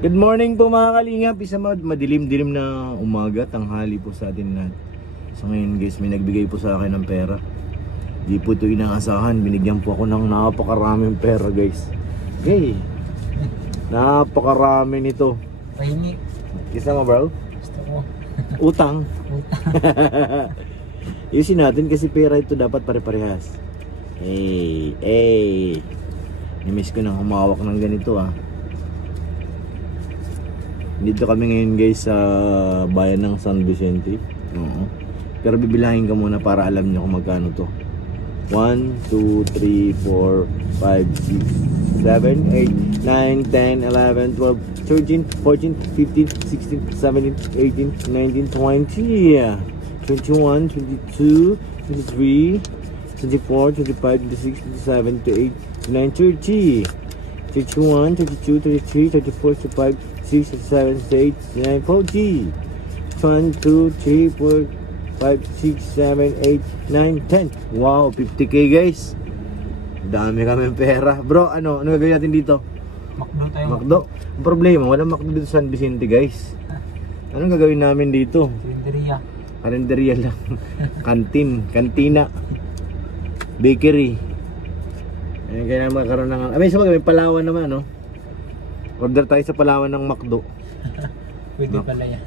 Good morning po mga kalingap. Isa madilim-dilim na umaga, tanghali po sa atin lahat. So ngayon guys, may nagbigay po sa akin ng pera. Di po ito inaasahan. Binigyan po ako ng napakaraming pera guys. Okay. Napakarami nito. Pahingi. Isa mo bro? Gusto ko. Utang. Iusin natin kasi pera ito dapat pare-parehas. Nimiss ko nang humawak ng ganito ah. Dito kami ngayon guys sa bayan ng San Vicente. Pero bibilahin ka muna para alam nyo kung magkano to. 1, 2, 3, 4, 5, 6, 7, 8, 9, 10, 11, 12, 13, 14, 15, 16, 17, 18, 19, 20, 21, 22, 23, 24, 25, 26, 27, 28, 29, 30, 31, 32, 33, 34, 35, 6, 7, 8, 9, 40, 1, 2, 3, 4, 5, 6, 7, 8, 9, 10. Wow, 50k guys. Dami kami pera. Bro, ano gagawin natin dito? Makdo tayo. Makdo? Ang problema, walang makdo dito sa San Vicente guys. Anong gagawin namin dito? Karinderya. Karinderya lang. Kantina. Bakery. Ayan, kaya naman magkaroon ng... May Palawan naman, no? Order tayo sa Palawan ng McDo. Pwede pala yan.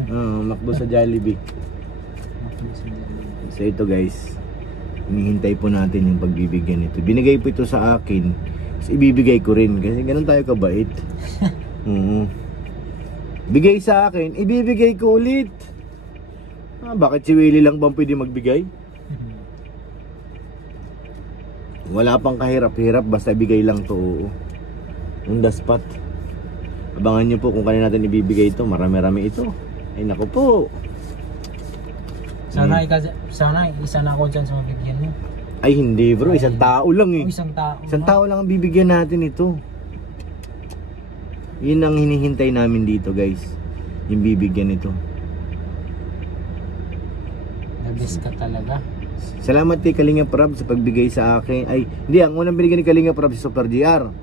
McDo sa Jollibee. So ito guys, hinihintay po natin yung pagbibigyan nito. Binigay po ito sa akin, so ibibigay ko rin kasi ganun tayo kabait. Bigay sa akin, ibibigay ko ulit. Bakit si Willie lang bang pwede magbigay? Wala pang kahirap-hirap, basta bigay lang to. On the spot. Abangan nyo po kung kanina natin ibibigay ito. Marami-rami ito. Ay naku po. Sana isa na ako dyan sa mabigyan mo. Ay hindi bro, isang tao lang eh. Isang tao. Isang tao lang ang bibigyan natin ito. Yun ang hinihintay namin dito guys. Yung bibigyan ito. Nabis ka talaga. Salamat kay Kalinga Prab sa pagbigay sa akin. Ay, hindi, ang unang binigyan ni Kalinga Prab si Super GR.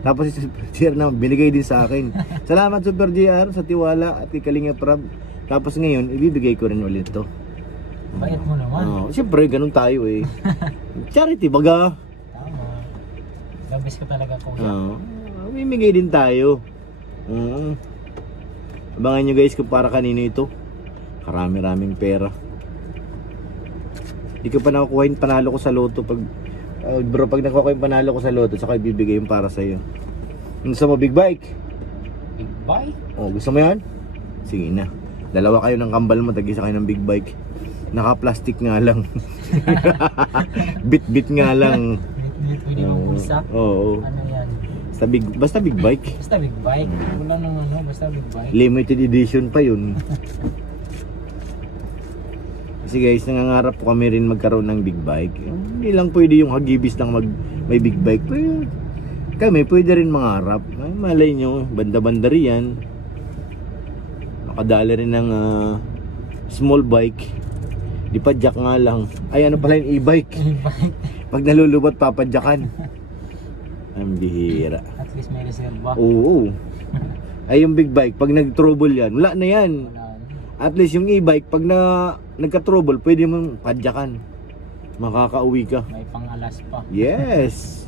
Tapos si Super GR na binigay din sa akin. Salamat Super GR sa tiwala at kay Kalinga Prab. Tapos ngayon, ibibigay ko rin ulit to. Bait mo naman. Siyempre, ganun tayo eh. Charity baga. Tama. Nabis ka talaga kuya. Mimigay din tayo. Abangan nyo guys kung para kanino ito. Karami-raming pera. Di ko pa nakukuha yung panalo ko sa loto. Bro, pag nakukuha yung panalo ko sa loto, saka ibibigay yung para sa'yo. Gusto mo big bike? Big bike? Gusto mo yan? Sige na. Dalawa kayo ng kambal mo, tag-isa kayo ng big bike. Naka-plastic nga lang. Bit-bit nga lang. Bit-bit, pwede mong pulsa? Oo. Ano yan? Basta big bike. Basta big bike. Wala nang basta big bike. Limited edition pa yun. Kasi guys, nangangarap po kami rin magkaroon ng big bike. Hindi lang pwede yung hagibis lang may big bike. Pero kami pwede rin mangarap. Ay, malay nyo, banda-banda riyan. Makadala rin ng small bike. Di pa jack nga lang. Ay, ano pala yung e-bike? E-bike. Pag nalulubot, papadyakan. Ang bihira. At least may reserva. Oo. Ay, yung big bike, pag nag-trouble yan, wala na yan. At least yung e-bike, pag nagka-trouble, pwede mong padyakan. Makakauwi ka. May pang-alas pa. Yes.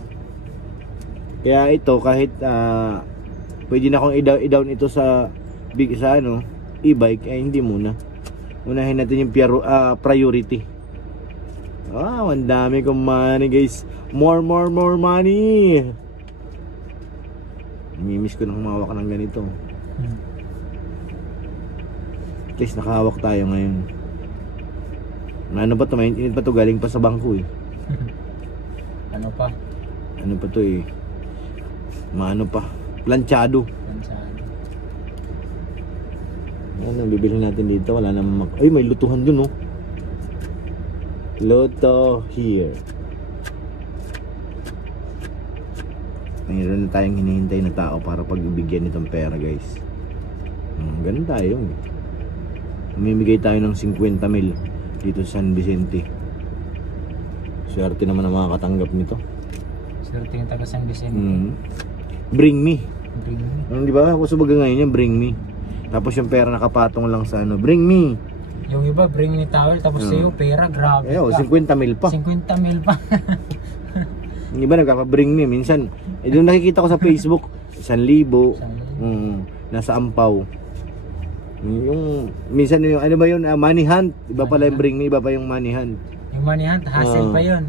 Kaya ito, kahit pwede na akong i-down ito sa e-bike, ay hindi muna. Unahin natin yung priority. Ang dami kong money guys. More money. Namimiss ko nang humawak ng ganito. At least nakahawak tayo ngayon. Ano pa to? Mainit pa to, galing pa sa bangko eh. Ano pa? Ano pa to eh? Maano pa? Planchado. Ano bibili natin dito? Wala namang ay, may lutuhan dun oh. Loto here. Mayroon na tayong hinihintay na tao para pagbibigyan nitong pera guys. Ganun tayo. Mamimigay tayo ng 50 mil dito sa San Vicente. Swerte naman ang makakatanggap nito. Swerte yung taga San Vicente. Bring me. Bring me. Di ba? Gusto baga ngayon yung bring me. Tapos yung pera nakapatong lang sa ano, bring me. Yung iba, bring me towel, tapos sa'yo, pera, grabe Eh, ka. 50 mil pa. 50 mil pa. Yung iba nagpapa-bring me. Minsan, doon nakikita ko sa Facebook, 1,000. Nasa Ampaw. Yung, minsan yung, ano ba yun? Money hunt. Iba pala yung bring me, iba pa yung money hunt. Yung money hunt, hassle pa yun.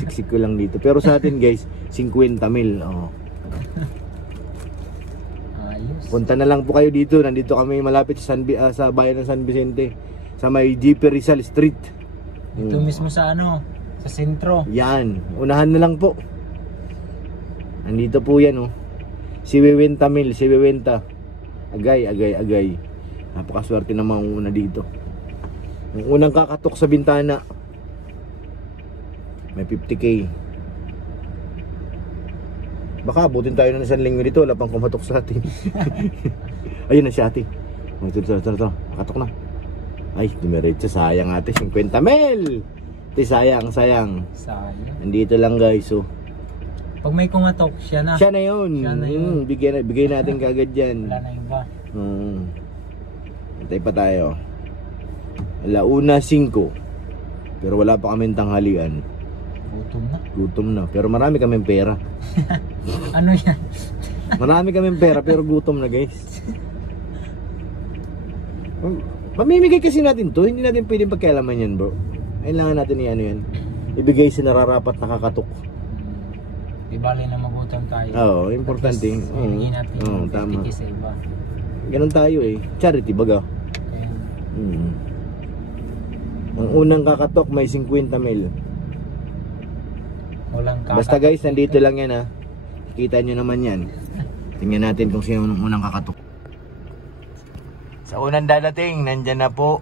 Siksik ko lang dito. Pero sa atin guys, 50 mil. Ayos. Punta na lang po kayo dito. Nandito kami malapit sa, sa bayan ng San Vicente. Sa may GP Rizal Street. Dito mismo sa ano, sa sentro. Yan. Unahan na lang po. Nandito po yan Si Wewenta Mil. Si Wewenta. Agay. Napakaswerte na mga una dito. Yung unang kakatok sa bintana, may 50k. Baka abutin tayo ng isang linggo dito. Wala pang kumatok sa atin. Ayun na si ate. Ito. Nakatok na. Ay, dumiretso. Sayang ate. 50 mil. Ate, sayang. Sayang. Nandito lang guys. Pag may kumatok, siya na. Siya na yun. Bigay natin kagad yan. Wala na iba. Antay pa tayo. 1:05. Pero wala pa kaming tanghalian. Gutom na. Pero marami kaming pera. Ano yan? Marami kaming pera pero gutom na guys. Pamimigay kasi natin to. Hindi natin pwedeng pagkailaman yan bro. Kailangan natin yan. Ibigay sa nararapat nakakatok. Di bali na magutom tayo. Oo, importante. Hindi natin yung 50k tama. sa iba. Ganun tayo Charity baga. Ang unang kakatok may 50 mil. Walang kakatok. Basta guys, nandito lang yan Kita nyo naman yan. Tingnan natin kung sino ang unang kakatok. Sa unang dadating, nandyan na po.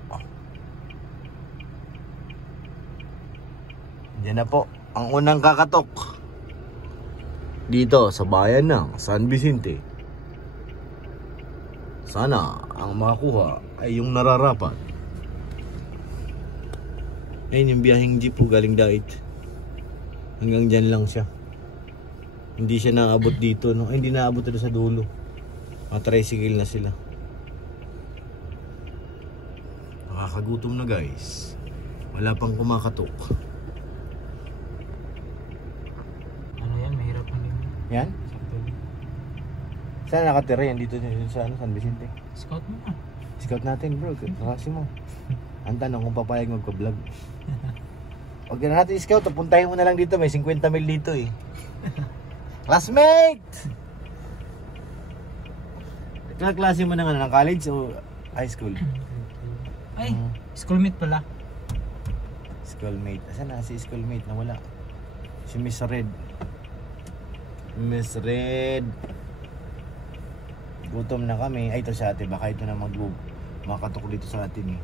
Nandyan na po ang unang kakatok. Dito sa bayan ng San Vicente. Sana ang makakuha ay yung nararapat. Ayun yung biyaheng jeep po galing Dait. Hanggang dyan lang siya. Hindi siya naabot dito hindi naabot dito sa dulo. Tricycle na sila. Nakakagutom na guys. Wala pang kumakatok. Ano yan? Mahirap na din. Yan? Saan nakatira yan? Dito sa San Vicente. Scout mo na. Scout natin bro. Kasi mo. Ang tanong kung papayag magka-vlog. Huwag na natin scout. Puntahin mo na lang dito. May 50 mil dito Classmate! Klase mo ng college o high school? Ay, schoolmate pala. Schoolmate. Asan na si schoolmate? Nawala. Si Miss Red. Miss Red. Gutom na kami. Ay, ito sa atin. Baka ito na makatok dito sa atin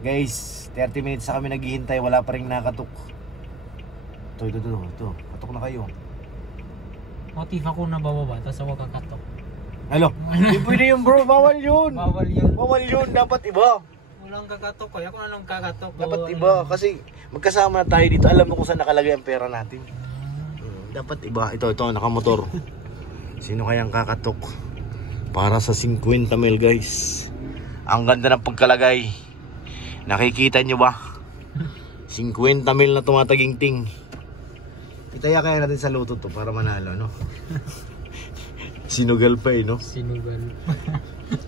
Guys, 30 minutes na kami naghihintay. Wala pa rin nakatok. Ito. Katok na kayo. What if ako nabababa, tapos ako kakatok? Hello? Hindi pwede yun bro. Bawal yun. Bawal yun. Dapat iba. Walang kakatok ko. Ako na lang kakatok. Dapat iba. Kasi magkasama na tayo dito. Alam mo kung saan nakalagay ang pera natin. Dapat iba. Ito. Nakamotor. Sino kayang kakatok? Para sa 50 mil guys. Ang ganda ng pagkalagay. Nakikita nyo ba? 50 mil na tumatagingting. Itaya kaya natin sa loto to para manalo, no? Sinugal pa no? Sinugal.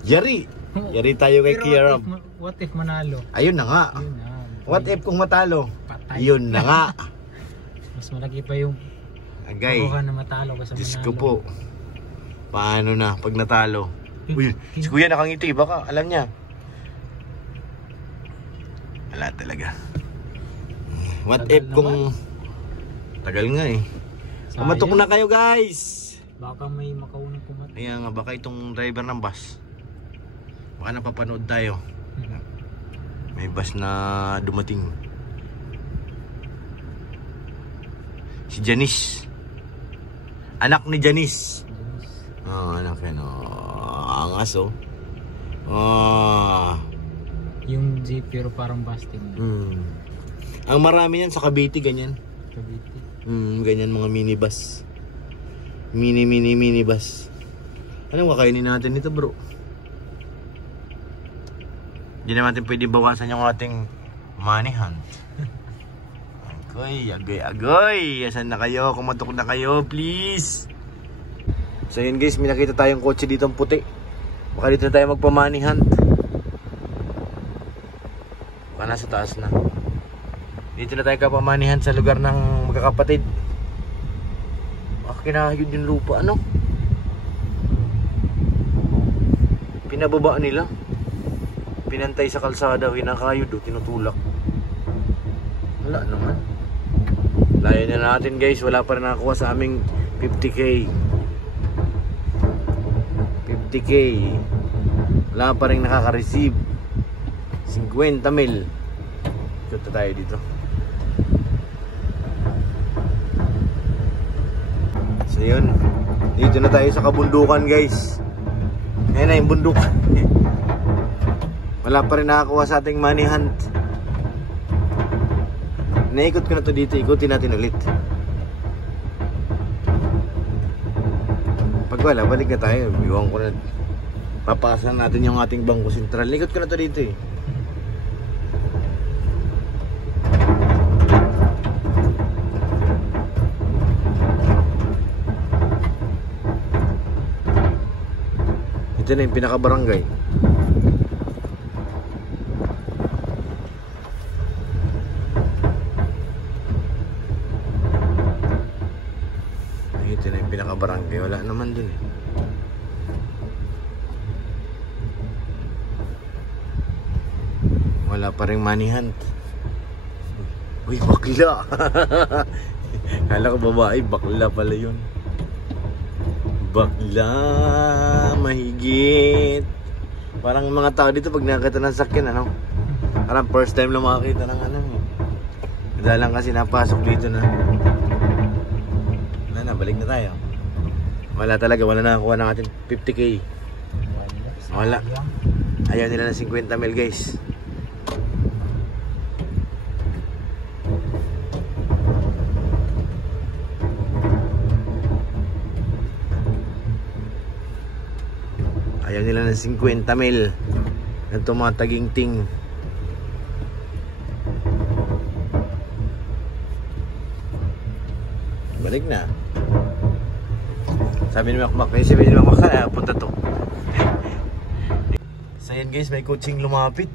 Yari tayo kay Kira. What if manalo? Ayun na nga. What if kung matalo? Patay. Yun na nga. Mas malaki pa yung agay. na matalo ka sa manalo. Diyos ko po. Paano na pag natalo? Uy, si kuya nakangiti. Baka alam niya. Wala talaga. What Tagal if kung tagal nga Kumatok na kayo guys. Baka may makaunang kumatok. Kaya nga baka itong driver ng bus. Baka napapanood tayo. May bus na dumating. Si Janice. Anak ni Janice. Anak yan ang aso. Yung jeep pero parang busting. Ang marami yan sa Cavite ganyan. Cavite. Ganyan mga minibus. Mini bus. Anong kakainin natin nito, bro? Hindi naman natin pwede bawasan yung ating money hunt. Agoy. Asan na kayo? Kumatok na kayo, please. So yun guys, may nakita tayong kotse dito ang puti. Baka dito na tayo magpa-money hunt. Baka nasa taas na. Dito na tayo kapamani hunt sa lugar ng magkakapatid. Kinahayod yung lupa, ano? Pinababa nila. Pinantay sa kalsada, hinakayod o tinutulak. Wala naman. Layo na natin guys, wala pa rin nakakuha sa aming 50k. 50k. Wala pa rin nakaka-receive. 50 mil. Ikot na tayo dito. So yun, dito na tayo sa kabundukan guys. Ayan na yung bundok. Wala pa rin nakakuha sa ating money hunt. Naikot ko na to dito, ikutin natin ulit. Pag wala, balik na tayo. Iwan ko na. Papasan natin yung ating bangko sentral. Naikot ko na to dito eh. Ito na yung pinaka-barangay. Ito na yung pinaka-barangay. Wala naman dun eh. Wala pa rin money hunt. Uy, bakla. Kala ko babae, bakla pala yun. Bakla, mahigit. Parang mga tao dito pag nakakita ng sakyan, ano? Parang first time lang makakita ng ano. Dahil lang kasi napasok dito na. Wala na, balik na tayo. Wala talaga, wala na nakuha ng ating 50k. Wala. Ayaw nila ng 50 mil guys. Ayaw nila ng 50 mil ng tumataging-ting. Balik na. Sabi ni Makmak, punta to. So yan guys, may coaching lumapit.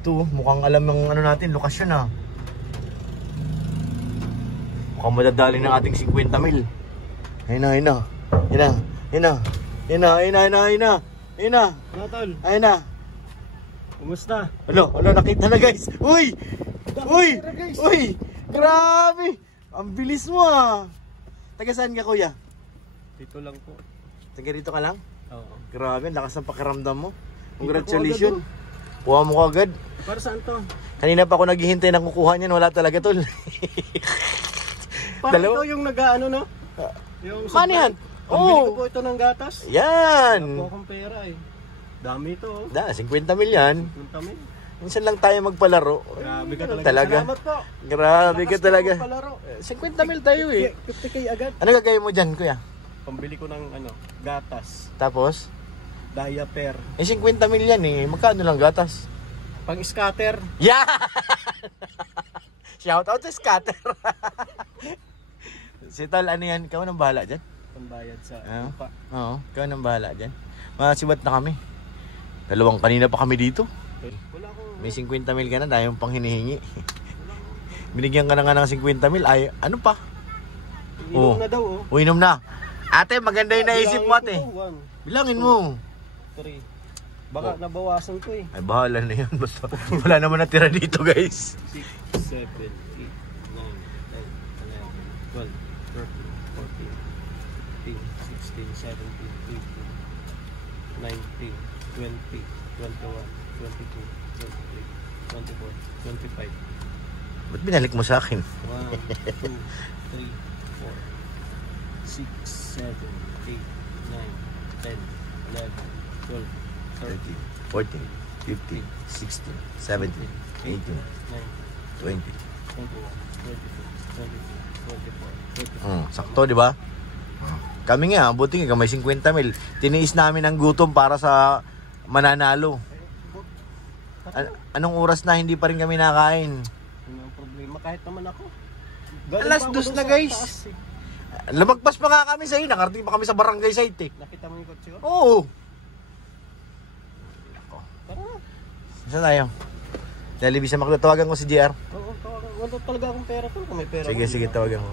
Ito, mukhang alam ng ano natin, lokasyon ah. Mukhang madadali ng ating 50 mil. Ayun na. Ayun na. Tol. Ayun na. Kumusta? Alo, nakita na guys. Uy! Grabe! Ang bilis mo ah. Taga saan ka kuya? Dito lang po. Taga dito ka lang? Oo. Grabe, lakas ng pakiramdam mo. Congratulations. Kuha mo ko agad. Para saan to? Kanina pa ako naghihintay ng kukuha niyan, wala talaga tol. Parang ito yung nag-ano no? Yung money hunt. Pambili ko po ito ng gatas. Yan. Wala po akong pera eh. Dami ito oh. 50 mil yan. 50 mil. Minsan lang tayo magpalaro. Grabe ka talaga. Salamat po. Grabe ka talaga. Palaro. 50 mil tayo eh. 50k agad. Ano gagawin mo dyan kuya? Pambili ko ng gatas. Tapos? Diaper. 50 mil yan eh. Magkano lang gatas? Pang scatter. Yeah! Shout out to scatter. Si Tol, ano yan? Ikaw nang bahala dyan? Pambayad sa lupa. Oo, ikaw nang bahala dyan. Masibat na kami. Dalawang kanina pa kami dito. Wala akong... May 50 mil ka na, dahil pang hinihingi. Binigyan ka na nga ng 50 mil. Ay, ano pa? Inom na daw oh. Uinom na. Ate, maganda yung naisip mo ate. Bilangin mo. 3. Baka nabawasan ko eh. Ay, bahala na yun. Basta wala naman natira dito guys. 6, 7, 8, 9, 10, 11, 12, 13, 14, 15, 16, 17, 18, 19, 20, 21, 22, 23, 24, 25. Ba't binalik mo sa akin? 1, 2, 3, 4, 6, 7, 8, 9, 10, 11, 12, 13, 14, 15, 16, 17, 18, 19, 20. 21, 22, 23, 24, 25. Sakto, di ba? Kami nga, buti nga may 50 mil. Tiniis namin ang gutom para sa mananalo. Anong oras na hindi pa rin kami nakain? Hindi ang problema kahit naman ako. Alas 2 na guys. Lumagpas pa nga kami sa iyo. Nakarating pa kami sa barangay site eh. Nakita mo yung kotse ko? Oo. Tara na. Saan tayo? Dahil ibig sa makatawagan ko si JR. Oo, wala talaga akong pera to. Kung may pera Sige, ko, sige, tawagan ko.